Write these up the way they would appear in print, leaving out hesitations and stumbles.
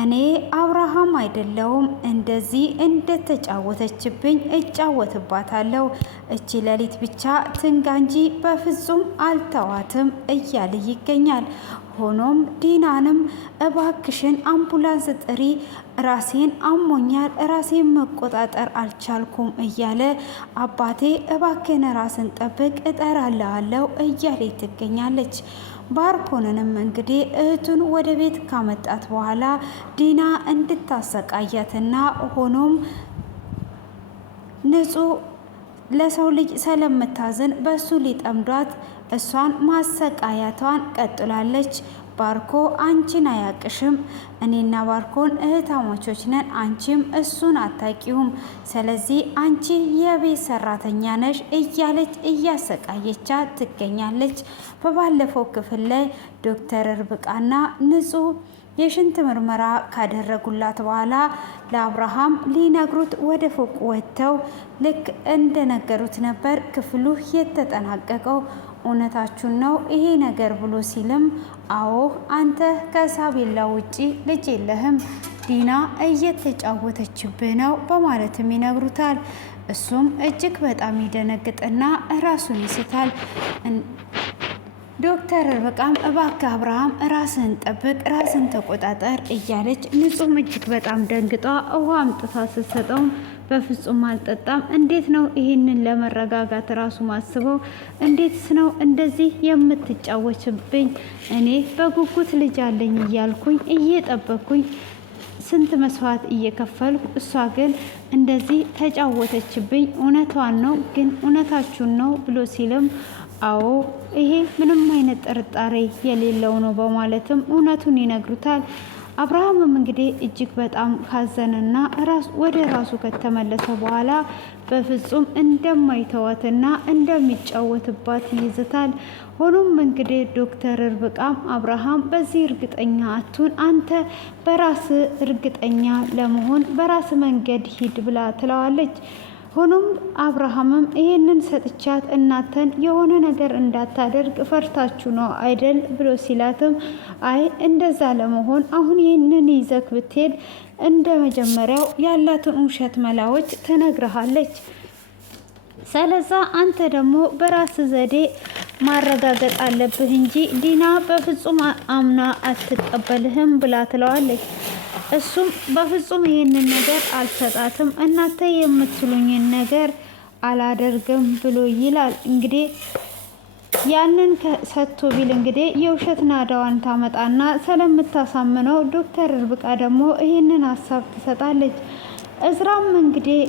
እኔ አብርሃም አይደለሁም እንደዚህ እንደተጫወተችብኝ እጫወትባታለሁ። እቺ ሌሊት ብቻ ትንጋ እንጂ በፍጹም አልተዋትም እያለ ይገኛል። ሆኖም ዲናንም እባክሽን አምቡላንስ ጥሪ፣ ራሴን አሞኛል፣ ራሴን መቆጣጠር አልቻልኩም እያለ አባቴ እባክህን ራስን ጠብቅ እጠራልሃለሁ እያለ ትገኛለች። ባርኮንንም እንግዲህ እህቱን ወደ ቤት ካመጣት በኋላ ዲና እንድታሰቃያትና ሆኖም ንጹህ ለሰው ልጅ ስለምታዝን በሱ ሊጠምዷት እሷን ማሰቃያቷን ቀጥላለች። ባርኮ አንቺን አያቅሽም፣ እኔና ባርኮን እህታሞቾች ነን፣ አንቺም እሱን አታቂውም፣ ስለዚህ አንቺ የቤት ሰራተኛ ነሽ እያለች እያሰቃየቻት ትገኛለች። በባለፈው ክፍል ላይ ዶክተር ርብቃና ንጹህ የሽንት ምርመራ ካደረጉላት በኋላ ለአብርሃም ሊነግሩት ወደ ፎቅ ወጥተው ልክ እንደነገሩት ነበር ክፍሉ የተጠናቀቀው። እውነታችሁን ነው ይሄ ነገር ብሎ ሲልም አዎ አንተ ከሳቤላ ውጪ ልጅ የለህም፣ ዲና እየተጫወተችብህ ነው በማለትም ይነግሩታል። እሱም እጅግ በጣም ይደነግጥና ራሱን ይስታል። ዶክተር ርብቃም እባክህ አብርሃም ራስን ጠብቅ፣ ራስን ተቆጣጠር እያለች ንጹህም እጅግ በጣም ደንግጧ ውሃ አምጥታ ስትሰጠውም በፍጹም አልጠጣም። እንዴት ነው ይህንን ለመረጋጋት ራሱ ማስበው? እንዴትስ ነው እንደዚህ የምትጫወችብኝ? እኔ በጉጉት ልጅ አለኝ እያልኩኝ እየጠበኩኝ ስንት መስዋዕት እየከፈልኩ እሷ ግን እንደዚህ ተጫወተችብኝ። እውነቷን ነው ግን እውነታችሁን ነው ብሎ ሲልም አዎ ይሄ ምንም አይነት ጥርጣሬ የሌለው ነው በማለትም እውነቱን ይነግሩታል። አብርሃምም እንግዲህ እጅግ በጣም ካዘነና ወደ ራሱ ከተመለሰ በኋላ በፍጹም እንደማይተዋትና እንደሚጫወትባት ይዝታል። ሆኖም እንግዲህ ዶክተር ርብቃም አብርሃም በዚህ እርግጠኛ አቱን፣ አንተ በራስ እርግጠኛ ለመሆን በራስ መንገድ ሂድ ብላ ትለዋለች። ሆኖም አብርሃምም ይሄንን ሰጥቻት እናተን የሆነ ነገር እንዳታደርግ ፈርታችሁ ነው አይደል ብሎ ሲላትም አይ እንደዛ ለመሆን አሁን ይህንን ይዘክ ብትሄድ እንደ መጀመሪያው ያላትን ውሸት መላዎች ትነግርሃለች። ስለዛ አንተ ደግሞ በራስ ዘዴ ማረጋገጥ አለብህ እንጂ ዲና በፍጹም አምና አትቀበልህም ብላ ትለዋለች። እሱም በፍጹም ይሄንን ነገር አልሰጣትም፣ እናንተ የምትሉኝን ነገር አላደርግም ብሎ ይላል። እንግዲህ ያንን ሰጥቶ ቢል እንግዲህ የውሸት ናዳዋን ታመጣና ስለምታሳምነው ዶክተር ርብቃ ደግሞ ይሄንን ሀሳብ ትሰጣለች። እዝራም እንግዲህ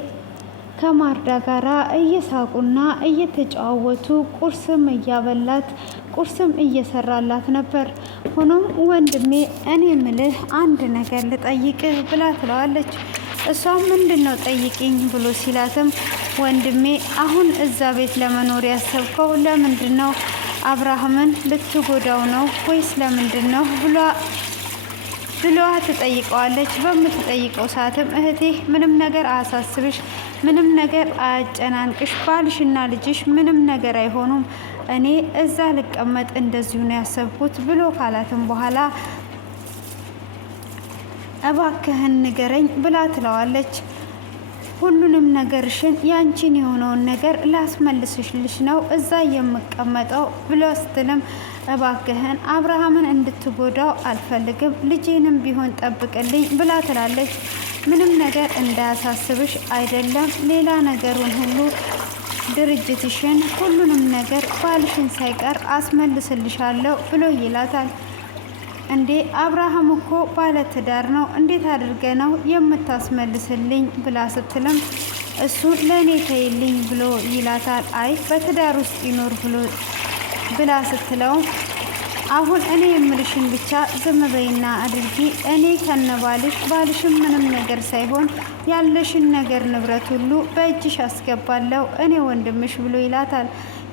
ከማርዳ ጋራ እየሳቁና እየተጫወቱ ቁርስም እያበላት ቁርስም እየሰራላት ነበር። ሆኖም ወንድሜ እኔ ምልህ አንድ ነገር ልጠይቅህ ብላ ትለዋለች። እሷም ምንድነው ጠይቅኝ ብሎ ሲላትም ወንድሜ አሁን እዛ ቤት ለመኖር ያሰብከው ለምንድን ነው? አብርሃምን ልትጎዳው ነው ወይስ ለምንድን ነው ብሏ ትጠይቀዋለች። በምትጠይቀው ሰዓትም እህቴ ምንም ነገር አያሳስብሽ፣ ምንም ነገር አያጨናንቅሽ፣ ባልሽና ልጅሽ ምንም ነገር አይሆኑም፣ እኔ እዛ ልቀመጥ እንደዚሁ ነው ያሰብኩት ብሎ ካላትም በኋላ እባክህን ንገረኝ ብላ ትለዋለች። ሁሉንም ነገርሽን ያንቺን የሆነውን ነገር ላስመልስልሽ ነው እዛ የምቀመጠው ብሎ ስትልም እባክህን አብርሃምን እንድትጎዳው አልፈልግም፣ ልጄንም ቢሆን ጠብቅልኝ ብላ ትላለች። ምንም ነገር እንዳያሳስብሽ አይደለም ሌላ ነገሩን ሁሉ ድርጅትሽን፣ ሁሉንም ነገር ባልሽን ሳይቀር አስመልስልሻለሁ ብሎ ይላታል። እንዴ አብርሃም እኮ ባለትዳር ነው፣ እንዴት አድርገ ነው የምታስመልስልኝ ብላ ስትልም እሱ ለእኔ ተይልኝ ብሎ ይላታል። አይ በትዳር ውስጥ ይኖር ብሎ ብላ ስትለውም አሁን እኔ የምልሽን ብቻ ዝም በይና አድርጊ፣ እኔ ከነባልሽ ባልሽም ምንም ነገር ሳይሆን ያለሽን ነገር ንብረት ሁሉ በእጅሽ አስገባለሁ እኔ ወንድምሽ ብሎ ይላታል።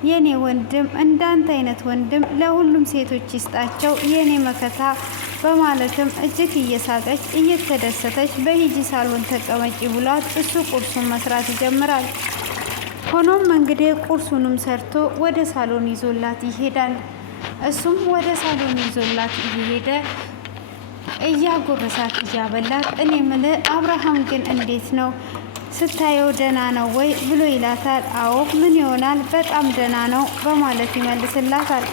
የኔ ወንድም እንዳንተ አይነት ወንድም ለሁሉም ሴቶች ይስጣቸው የኔ መከታ በማለትም እጅግ እየሳቀች እየተደሰተች በሂጂ ሳሎን ተቀመጪ ብሏት እሱ ቁርሱን መስራት ይጀምራል። ሆኖም እንግዲህ ቁርሱንም ሰርቶ ወደ ሳሎን ይዞላት ይሄዳል። እሱም ወደ ሳሎን ይዞላት እየሄደ እያጎረሳት እያበላት እኔ ምልህ አብርሃም ግን እንዴት ነው ስታየው ደህና ነው ወይ ብሎ ይላታል። አዎ ምን ይሆናል በጣም ደህና ነው በማለት ይመልስላታል።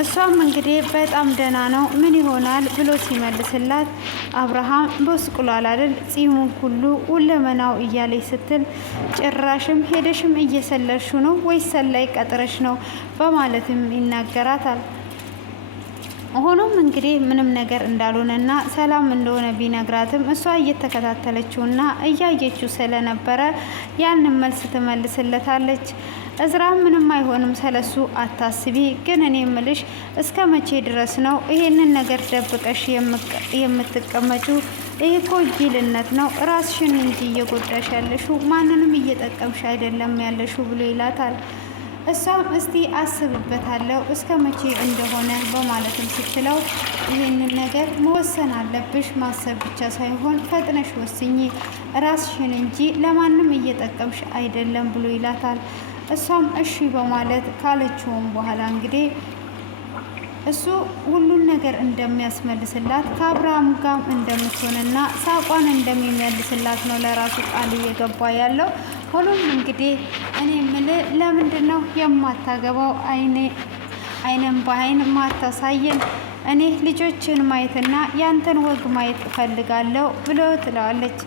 እሷም እንግዲህ በጣም ደህና ነው ምን ይሆናል ብሎ ሲመልስላት አብርሃም በስቁሏል አይደል ጺሙን ሁሉ ሁለመናው እያለች ስትል ጭራሽም ሄደሽም እየሰለልሹ ነው ወይስ ሰላይ ቀጥረሽ ነው በማለትም ይናገራታል። ሆኖም እንግዲህ ምንም ነገር እንዳልሆነና ሰላም እንደሆነ ቢነግራትም እሷ እየተከታተለችውና እያየችው ስለነበረ ያንን መልስ ትመልስለታለች። እዝራ ምንም አይሆንም ስለሱ አታስቢ፣ ግን እኔ ምልሽ እስከ መቼ ድረስ ነው ይሄንን ነገር ደብቀሽ የምትቀመጪው? ይሄ እኮ ጅልነት ነው፣ ራስሽን እንጂ እየጎዳሽ ያለሽው ማንንም እየጠቀምሽ አይደለም ያለሽው ብሎ ይላታል። እሷም እስቲ አስብበታለሁ እስከ መቼ እንደሆነ በማለትም ስትለው ይህንን ነገር መወሰን አለብሽ፣ ማሰብ ብቻ ሳይሆን ፈጥነሽ ወስኚ፣ ራስሽን እንጂ ለማንም እየጠቀምሽ አይደለም ብሎ ይላታል። እሷም እሺ በማለት ካለችውም በኋላ እንግዲህ እሱ ሁሉን ነገር እንደሚያስመልስላት ከአብርሃም ጋር እንደምትሆንና ሳቋን እንደሚመልስላት ነው ለራሱ ቃል እየገባ ያለው። ሆኖም እንግዲህ እኔ የምልህ ለምንድን ነው የማታገባው? አይንን በአይን ማታሳየን? እኔ ልጆችን ማየትና ያንተን ወግ ማየት እፈልጋለሁ ብሎ ትለዋለች።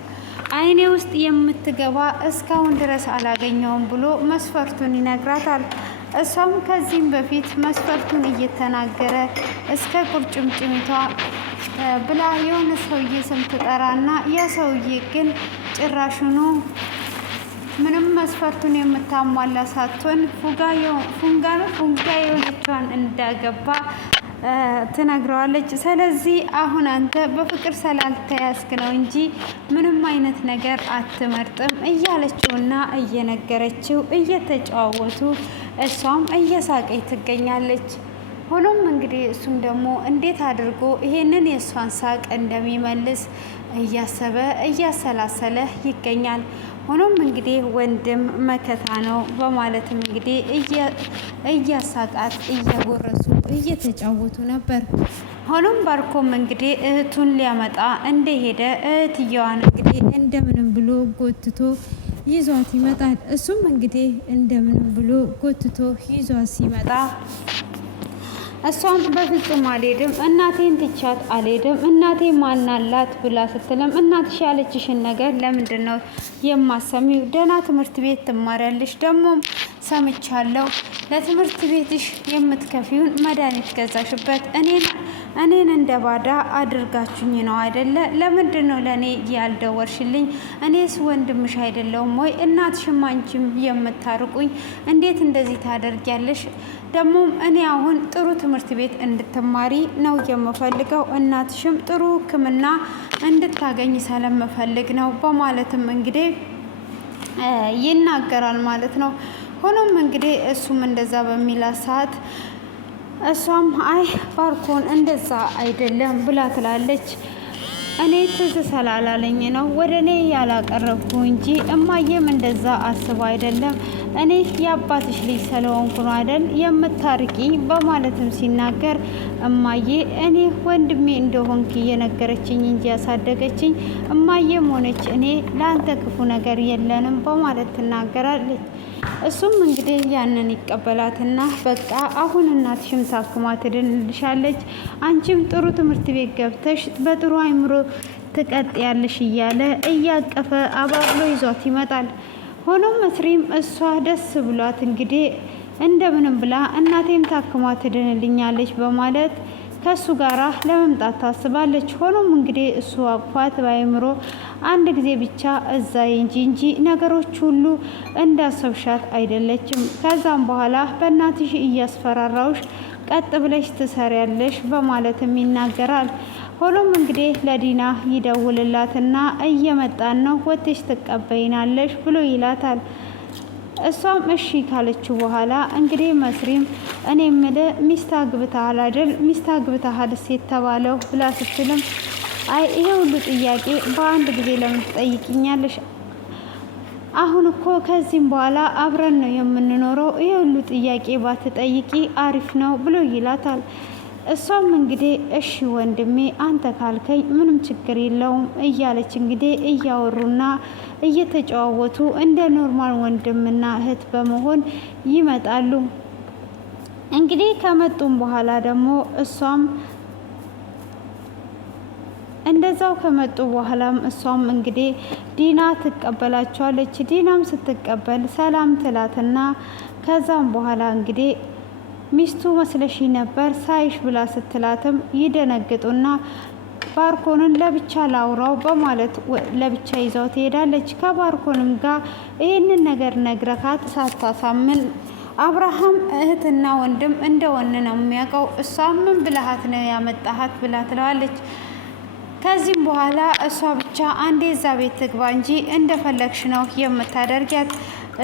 አይኔ ውስጥ የምትገባ እስካሁን ድረስ አላገኘውም ብሎ መስፈርቱን ይነግራታል። እሷም ከዚህም በፊት መስፈርቱን እየተናገረ እስከ ቁርጭምጭሚቷ ብላ የሆነ ሰውዬ ስም ትጠራና ያ ሰውዬ ግን ጭራሽኑ ምንም መስፈርቱን የምታሟላ ሳትሆን ፉንጋ የሆነቿን እንዳገባ ትነግረዋለች። ስለዚህ አሁን አንተ በፍቅር ስላልተያዝክ ነው እንጂ ምንም አይነት ነገር አትመርጥም እያለችውና እየነገረችው እየተጨዋወቱ እሷም እየሳቀች ትገኛለች። ሆኖም እንግዲህ እሱም ደግሞ እንዴት አድርጎ ይሄንን የእሷን ሳቅ እንደሚመልስ እያሰበ እያሰላሰለ ይገኛል። ሆኖም እንግዲህ ወንድም መከታ ነው በማለትም እንግዲህ እያሳቃት እያጎረሱ እየተጫወቱ ነበር። ሆኖም ባርኮም እንግዲህ እህቱን ሊያመጣ እንደሄደ እህትየዋን እንግዲህ እንደምንም ብሎ ጎትቶ ይዟት ይመጣል። እሱም እንግዲህ እንደምንም ብሎ ጎትቶ ይዟት ሲመጣ እሷም በፍጹም አልሄድም፣ እናቴን ትቻት አልሄድም፣ እናቴ ማናላት ብላ ስትልም እናትሽ ያለችሽን ነገር ለምንድን ነው የማሰሚው? ደህና ትምህርት ቤት ትማሪያለሽ፣ ደግሞም ሰምቻለሁ ለትምህርት ቤትሽ የምትከፊውን መድኃኒት ገዛሽበት። እኔን እንደ ባዳ አድርጋችሁኝ ነው አይደለ? ለምንድን ነው ለእኔ ያልደወርሽልኝ? እኔስ ወንድምሽ አይደለሁም ወይ? እናትሽም አንቺም የምታርቁኝ እንዴት እንደዚህ ታደርጊያለሽ? ደግሞም እኔ አሁን ጥሩ ትምህርት ቤት እንድትማሪ ነው የምፈልገው፣ እናትሽም ጥሩ ሕክምና እንድታገኝ ስለምፈልግ ነው በማለትም እንግዲህ ይናገራል ማለት ነው። ሆኖም እንግዲህ እሱም እንደዛ በሚላት ሰዓት እሷም አይ ባርኮን እንደዛ አይደለም ብላ ትላለች። እኔ ትዝ ስላላለኝ ነው ወደ እኔ ያላቀረብኩ እንጂ እማዬም እንደዛ አስባ አይደለም፣ እኔ የአባትሽ ልጅ ስለሆንኩ ነው አይደል የምታርቂ በማለትም ሲናገር እማዬ እኔ ወንድሜ እንደሆንክ እየነገረችኝ እንጂ ያሳደገችኝ እማዬም ሆነች እኔ ለአንተ ክፉ ነገር የለንም በማለት ትናገራለች። እሱም እንግዲህ ያንን ይቀበላትና በቃ አሁን እናትሽም ታክማ ትድንልሻለች፣ አንቺም ጥሩ ትምህርት ቤት ገብተሽ በጥሩ አይምሮ ትቀጥያለሽ እያለ እያቀፈ አባብሎ ይዟት ይመጣል። ሆኖም መስሪም እሷ ደስ ብሏት እንግዲህ እንደምንም ብላ እናቴም ታክማ ትድንልኛለች በማለት ከሱ ጋራ ለመምጣት ታስባለች። ሆኖም እንግዲህ እሱ አቅፏት በአይምሮ አንድ ጊዜ ብቻ እዛ እንጂ ነገሮች ሁሉ እንዳሰብሻት አይደለችም። ከዛም በኋላ በእናትሽ እያስፈራራውሽ ቀጥ ብለሽ ትሰሪያለሽ በማለትም ይናገራል። ሆኖም እንግዲህ ለዲና ይደውልላትና እየመጣን ነው ወጥሽ ትቀበይናለሽ ብሎ ይላታል። እሷም እሺ ካለችው በኋላ እንግዲህ መስሪም እኔ የምልህ ሚስት አግብተሃል አይደል? ሚስት አግብተሃል የተባለው ብላ ስትልም አይ ይሄ ሁሉ ጥያቄ በአንድ ጊዜ ለምን ትጠይቅኛለሽ? አሁን እኮ ከዚህም በኋላ አብረን ነው የምንኖረው፣ ይሄ ሁሉ ጥያቄ ባትጠይቂ አሪፍ ነው ብሎ ይላታል። እሷም እንግዲህ እሺ ወንድሜ አንተ ካልከኝ ምንም ችግር የለውም እያለች እንግዲህ እያወሩና እየተጨዋወቱ እንደ ኖርማል ወንድምና እህት በመሆን ይመጣሉ። እንግዲህ ከመጡም በኋላ ደግሞ እሷም እንደዛው ከመጡ በኋላም እሷም እንግዲህ ዲና ትቀበላቸዋለች። ዲናም ስትቀበል ሰላም ትላትና ከዛም በኋላ እንግዲህ ሚስቱ መስለሽ ነበር ሳይሽ ብላ ስትላትም ይደነግጡና ባርኮንን ለብቻ ላውራው በማለት ለብቻ ይዛው ትሄዳለች። ከባርኮንም ጋር ይህንን ነገር ነግረካት ሳታሳምን አብርሃም እህትና ወንድም እንደወን ነው የሚያውቀው። እሷ ምን ብልሃት ነው ያመጣሃት ብላ ትለዋለች። ከዚህም በኋላ እሷ ብቻ አንዴ እዛ ቤት ትግባ እንጂ እንደፈለግሽ ነው የምታደርጊያት።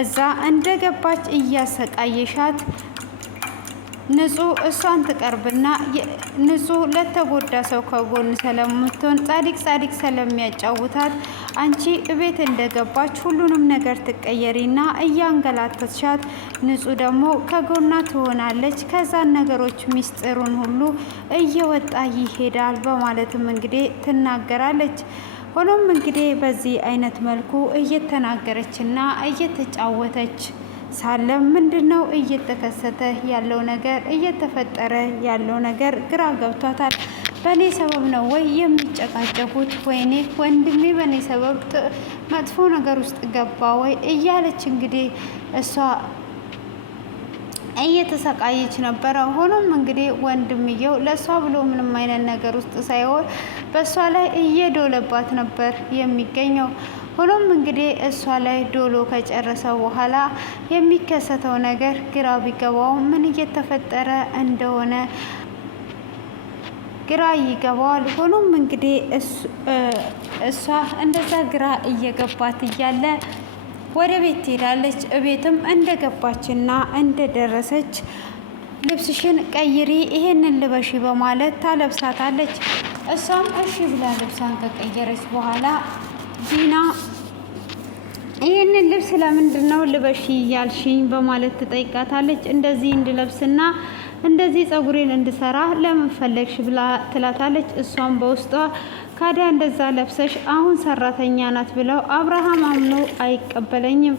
እዛ እንደገባች እያሰቃየሻት ንጹህ እሷን ትቀርብና ንጹህ ለተጎዳ ሰው ከጎን ስለምትሆን ጻድቅ ስለሚያጫውታት አንቺ እቤት እንደገባች ሁሉንም ነገር ትቀየሪና እያንገላተሻት ንጹህ ደግሞ ከጎና ትሆናለች። ከዛን ነገሮች ሚስጥሩን ሁሉ እየወጣ ይሄዳል በማለትም እንግዲህ ትናገራለች። ሆኖም እንግዲህ በዚህ አይነት መልኩ እየተናገረችና እየተጫወተች ሳለ ምንድነው እየተከሰተ ያለው ነገር እየተፈጠረ ያለው ነገር ግራ ገብቷታል። በእኔ ሰበብ ነው ወይ የሚጨቃጨቁት? ወይኔ ወንድሜ በእኔ ሰበብ መጥፎ ነገር ውስጥ ገባ ወይ እያለች እንግዲህ እሷ እየተሰቃየች ነበረ። ሆኖም እንግዲህ ወንድምየው ለእሷ ብሎ ምንም አይነት ነገር ውስጥ ሳይሆን በእሷ ላይ እየዶለባት ነበር የሚገኘው። ሆኖም እንግዲህ እሷ ላይ ዶሎ ከጨረሰ በኋላ የሚከሰተው ነገር ግራ ቢገባው ምን እየተፈጠረ እንደሆነ ግራ ይገባዋል። ሆኖም እንግዲህ እሷ እንደዛ ግራ እየገባት እያለ ወደ ቤት ትሄዳለች። እቤትም እንደገባችና እንደደረሰች ልብስሽን ቀይሪ፣ ይሄንን ልበሺ በማለት ታለብሳታለች። እሷም እሺ ብላ ልብሷን ከቀየረች በኋላ ዲና ይህንን ልብስ ለምንድን ነው ልበሺ እያልሽኝ በማለት ትጠይቃታለች። እንደዚህ እንድለብስና እንደዚህ ፀጉሬን እንድሰራ ለምን ፈለግሽ ብላ ትላታለች። እሷም በውስጧ ካዲያ እንደዛ ለብሰሽ አሁን ሰራተኛ ናት ብለው አብርሃም አምኖ አይቀበለኝም።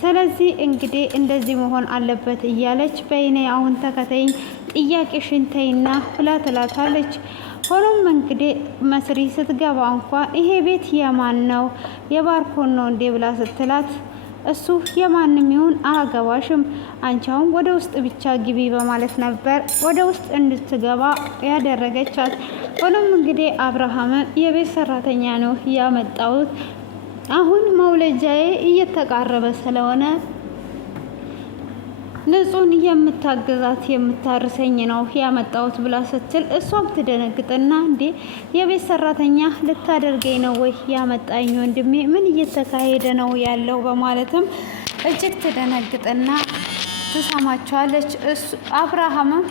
ስለዚህ እንግዲህ እንደዚህ መሆን አለበት እያለች በይኔ አሁን ተከተይኝ ጥያቄሽን ተይና ብላ ትላታለች። ሆኖም እንግዲህ መስሪ ስትገባ እንኳን ይሄ ቤት የማን ነው የባርኮን ነው እንዴ ብላ ስትላት እሱ የማንም ይሁን አያገባሽም፣ አንቺ አሁን ወደ ውስጥ ብቻ ግቢ በማለት ነበር ወደ ውስጥ እንድትገባ ያደረገቻት። ሆኖም እንግዲህ አብርሃምን የቤት ሰራተኛ ነው ያመጣሁት፣ አሁን መውለጃዬ እየተቃረበ ስለሆነ ንጹህን የምታገዛት የምታርሰኝ ነው ያመጣሁት ብላ ስትል እሷም ትደነግጥና እንዴ የቤት ሰራተኛ ልታደርገኝ ነው ወይ ያመጣኝ? ወንድሜ ምን እየተካሄደ ነው ያለው? በማለትም እጅግ ትደነግጥና ትሰማቸዋለች። አብርሃምም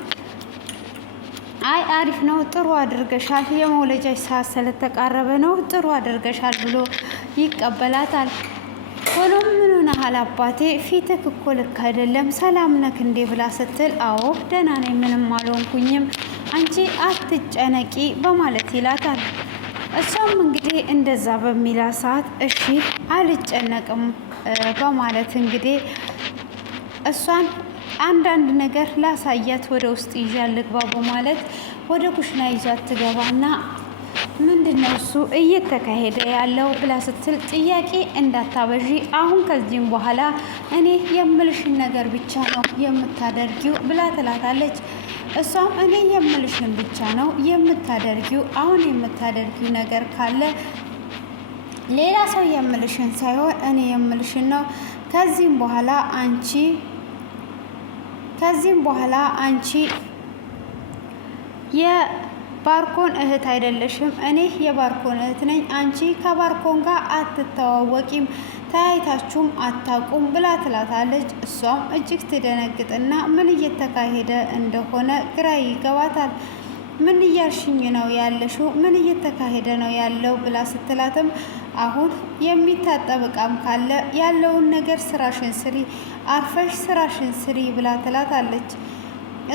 አይ አሪፍ ነው፣ ጥሩ አድርገሻል፣ የመውለጃሽ ሰዓት ስለተቃረበ ነው፣ ጥሩ አድርገሻል ብሎ ይቀበላታል። ሆኖም ምን ሆነሃል አባቴ? ፊትህ እኮ ልክ አይደለም፣ ሰላም ነክ እንዴ ብላ ስትል አዎ ደህና ነኝ፣ ምንም አልሆንኩኝም፣ አንቺ አትጨነቂ በማለት ይላታል። እሷም እንግዲህ እንደዛ በሚላ ሰዓት እሺ አልጨነቅም በማለት እንግዲህ እሷን አንዳንድ ነገር ላሳያት ወደ ውስጥ ይዣት ልግባ በማለት ወደ ኩሽና ይዟት ትገባና ምንድነው እሱ እየተካሄደ ያለው ብላ ስትል ጥያቄ እንዳታበዢ፣ አሁን ከዚህም በኋላ እኔ የምልሽን ነገር ብቻ ነው የምታደርጊው ብላ ትላታለች። እሷም እኔ የምልሽን ብቻ ነው የምታደርጊው፣ አሁን የምታደርጊው ነገር ካለ ሌላ ሰው የምልሽን ሳይሆን እኔ የምልሽን ነው። ከዚህም በኋላ አንቺ ባርኮን እህት አይደለሽም፣ እኔ የባርኮን እህት ነኝ። አንቺ ከባርኮን ጋር አትተዋወቂም፣ ተያይታችሁም አታውቁም ብላ ትላታለች። እሷም እጅግ ትደነግጥና ምን እየተካሄደ እንደሆነ ግራ ይገባታል። ምን እያልሽኝ ነው ያለሽው? ምን እየተካሄደ ነው ያለው ብላ ስትላትም አሁን የሚታጠብ እቃም ካለ ያለውን ነገር ስራሽን ስሪ፣ አርፈሽ ስራሽን ስሪ ብላ ትላታለች።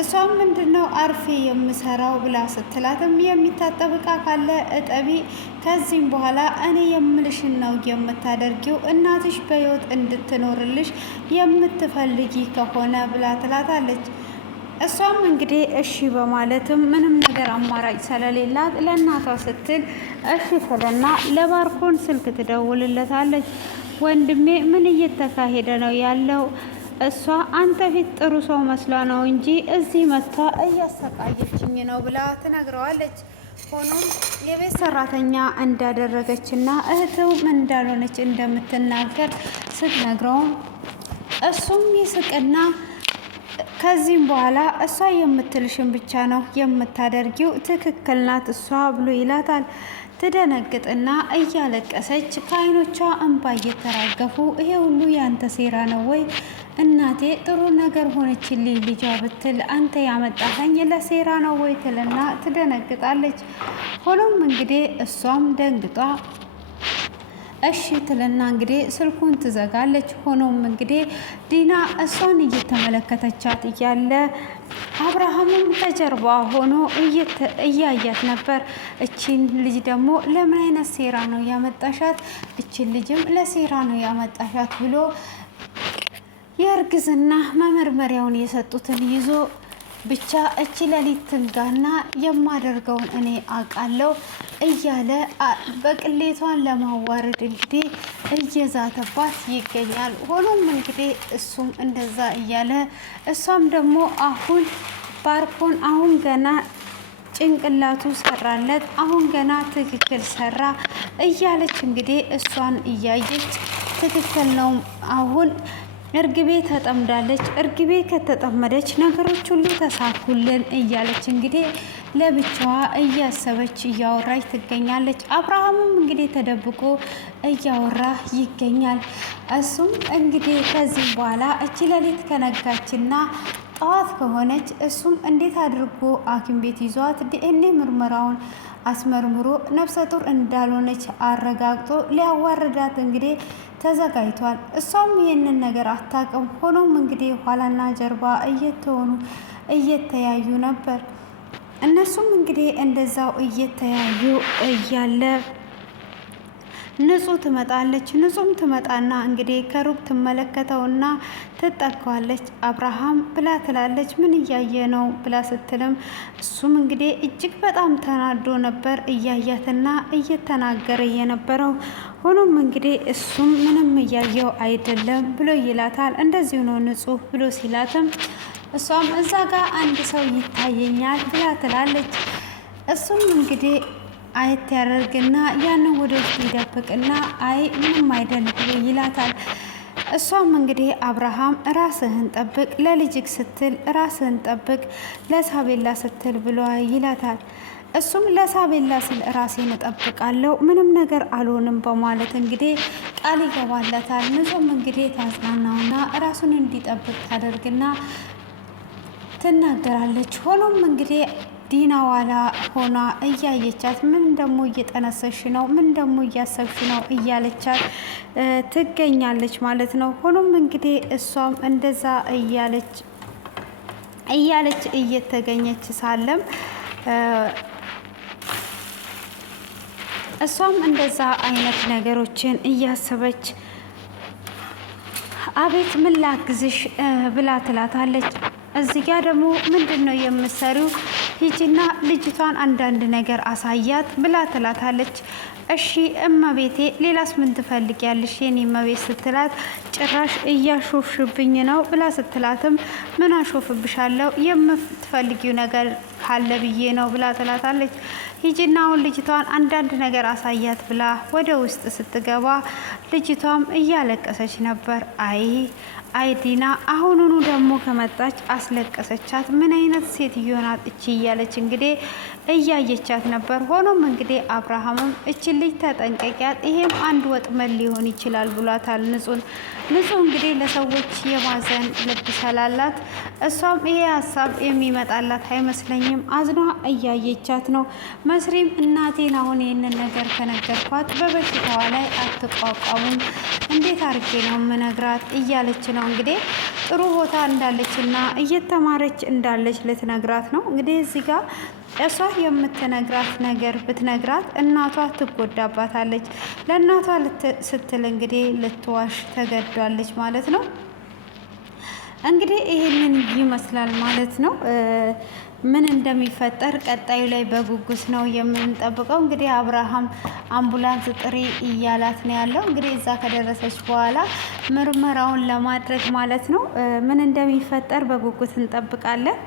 እሷም ምንድነው አርፌ የምሰራው ብላ ስትላትም የሚታጠብ እቃ ካለ እጠቢ፣ ከዚህም በኋላ እኔ የምልሽን ነው የምታደርጊው፣ እናትሽ በሕይወት እንድትኖርልሽ የምትፈልጊ ከሆነ ብላ ትላታለች። እሷም እንግዲህ እሺ በማለትም ምንም ነገር አማራጭ ስለሌላት ለእናቷ ስትል እሺ ትልና ለባርኮን ስልክ ትደውልለታለች። ወንድሜ ምን እየተካሄደ ነው ያለው? እሷ አንተ ፊት ጥሩ ሰው መስሏ ነው እንጂ እዚህ መታ እያሰቃየችኝ ነው ብላ ትነግረዋለች። ሆኖም የቤት ሰራተኛ እንዳደረገችና እህትው ምን እንዳልሆነች እንደምትናገር ስትነግረውም እሱም ይስቅና ከዚህም በኋላ እሷ የምትልሽን ብቻ ነው የምታደርጊው፣ ትክክል ናት እሷ ብሎ ይላታል። ትደነግጥና እያለቀሰች ከዓይኖቿ እንባ እየተራገፉ ይሄ ሁሉ ያንተ ሴራ ነው ወይ? እናቴ ጥሩ ነገር ሆነችልኝ ልጇ ብትል አንተ ያመጣኸኝ ለሴራ ነው ወይ ትልና ትደነግጣለች። ሆኖም እንግዲህ እሷም ደንግጧ እሺ ትልና እንግዲህ ስልኩን ትዘጋለች። ሆኖም እንግዲህ ዲና እሷን እየተመለከተቻት እያለ አብርሃምም ከጀርባ ሆኖ እያያት ነበር። እቺን ልጅ ደግሞ ለምን አይነት ሴራ ነው ያመጣሻት? እቺን ልጅም ለሴራ ነው ያመጣሻት ብሎ የእርግዝና መመርመሪያውን የሰጡትን ይዞ ብቻ እቺ ሌሊት ትንጋና የማደርገውን እኔ አውቃለሁ እያለ በቅሌቷን ለማዋረድ እንግዲህ እየዛተባት ይገኛል። ሆኖም እንግዲህ እሱም እንደዛ እያለ እሷም ደግሞ አሁን ባርኮን አሁን ገና ጭንቅላቱ ሰራለት፣ አሁን ገና ትክክል ሰራ እያለች እንግዲህ እሷን እያየች ትክክል ነው አሁን እርግቤ ተጠምዳለች፣ እርግቤ ከተጠመደች ነገሮች ሁሉ ተሳኩልን እያለች እንግዲህ ለብቻዋ እያሰበች እያወራች ትገኛለች። አብርሃምም እንግዲህ ተደብቆ እያወራ ይገኛል። እሱም እንግዲህ ከዚህ በኋላ እቺ ሌሊት ከነጋችና ጠዋት ከሆነች እሱም እንዴት አድርጎ ሐኪም ቤት ይዟት ዲኤንኤ ምርመራውን አስመርምሮ ነፍሰ ጡር እንዳልሆነች አረጋግጦ ሊያዋርዳት እንግዲህ ተዘጋጅቷል። እሷም ይህንን ነገር አታውቅም። ሆኖም እንግዲህ ኋላና ጀርባ እየተያዩ ነበር። እነሱም እንግዲህ እንደዛው እየተያዩ እያለ ንጹህ ትመጣለች። ንጹህም ትመጣና እንግዲህ ከሩቅ ትመለከተውና ትጠጋዋለች። አብርሃም ብላ ትላለች። ምን እያየ ነው ብላ ስትልም እሱም እንግዲህ እጅግ በጣም ተናዶ ነበር እያያትና እየተናገረ የነበረው። ሆኖም እንግዲህ እሱም ምንም እያየው አይደለም ብሎ ይላታል። እንደዚሁ ነው ንጹህ ብሎ ሲላትም እሷም እዛ ጋር አንድ ሰው ይታየኛል ብላ ትላለች። እሱም እንግዲህ አየት ያደርግና ያንን ወደ ውስጥ ይደብቅና አይ ምንም አይደል ብሎ ይላታል። እሷም እንግዲህ አብርሃም ራስህን ጠብቅ፣ ለልጅክ ስትል ራስህን ጠብቅ፣ ለሳቤላ ስትል ብሎ ይላታል። እሱም ለሳቤላ ስል ራሴን እጠብቃለሁ፣ ምንም ነገር አልሆንም በማለት እንግዲህ ቃል ይገባለታል። ንጹም እንግዲህ ታጽናናውና ራሱን እንዲጠብቅ ታደርግና ትናገራለች። ሆኖም እንግዲህ ዲና ዋላ ሆና እያየቻት ምን ደግሞ እየጠነሰሽ ነው፣ ምን ደግሞ እያሰብሽ ነው እያለቻት ትገኛለች ማለት ነው። ሆኖም እንግዲህ እሷም እንደዛ እያለች እየተገኘች ሳለም እሷም እንደዛ አይነት ነገሮችን እያሰበች አቤት ምን ላግዝሽ ብላ ትላታለች። እዚህ ጋር ደግሞ ምንድን ነው የምትሰሪው? ሂጂና ልጅቷን አንዳንድ ነገር አሳያት ብላ ትላታለች። እሺ እመቤቴ ሌላስ ምን ትፈልጊያለሽ የኔ እመቤት ስትላት ጭራሽ እያሾፍሽብኝ ነው ብላ ስትላትም ምን አሾፍብሻለሁ የምትፈልጊው ነገር ካለ ብዬ ነው ብላ ትላታለች። ሂጂና አሁን ልጅቷን አንዳንድ ነገር አሳያት ብላ ወደ ውስጥ ስትገባ ልጅቷም እያለቀሰች ነበር። አይ ዲና አሁኑኑ ደግሞ ከመጣች አስለቀሰቻት። ምን አይነት ሴትዮ ናት እቺ እያለች እንግዲህ እያየቻት ነበር። ሆኖም እንግዲህ አብርሃምም እችን ልጅ ተጠንቀቂያት፣ ይሄም አንድ ወጥመድ ሊሆን ይችላል ብሏታል ንጹህ እንግዲህ ለሰዎች የማዘን ልብ ስላላት እሷም ይሄ ሀሳብ የሚመጣላት አይመስለኝም። አዝኗ እያየቻት ነው። መስሪም እናቴን አሁን ይህንን ነገር ከነገርኳት በበሽታዋ ላይ አትቋቋሙም፣ እንዴት አድርጌ ነው የምነግራት እያለች ነው እንግዲህ ጥሩ ቦታ እንዳለችና እየተማረች እንዳለች ልትነግራት ነው እንግዲህ እዚህ ጋር እሷ የምትነግራት ነገር ብትነግራት እናቷ ትጎዳባታለች። ለእናቷ ስትል እንግዲህ ልትዋሽ ተገዷለች ማለት ነው። እንግዲህ ይህንን ይመስላል ማለት ነው። ምን እንደሚፈጠር ቀጣዩ ላይ በጉጉት ነው የምንጠብቀው። እንግዲህ አብርሃም አምቡላንስ ጥሪ እያላት ነው ያለው። እንግዲህ እዛ ከደረሰች በኋላ ምርመራውን ለማድረግ ማለት ነው ምን እንደሚፈጠር በጉጉት እንጠብቃለን።